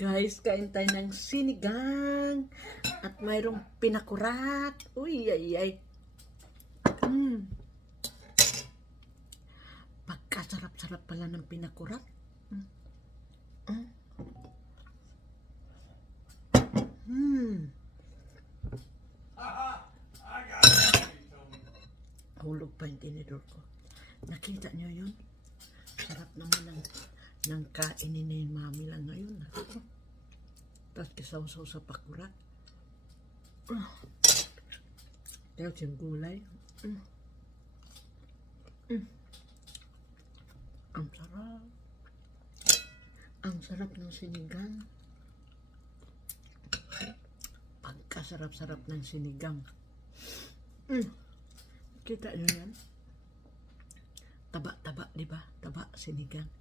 Guys, kain tayo ng sinigang at mayroong pinakurat. Uy, ay, ay. Pagkasarap-sarap pala ng pinakurat. Hulog pa yung tinidor ko. Nakita nyo yun? Sarap naman ng kainin ni mami lang ngayon. Tapos kisaw-saw sa pakurat. Tapos yung gulay. Ang sarap. Ang sarap ng sinigang. Pagkasarap-sarap ng sinigang. Kita nyo yan? Taba-taba, di ba? Taba, sinigang.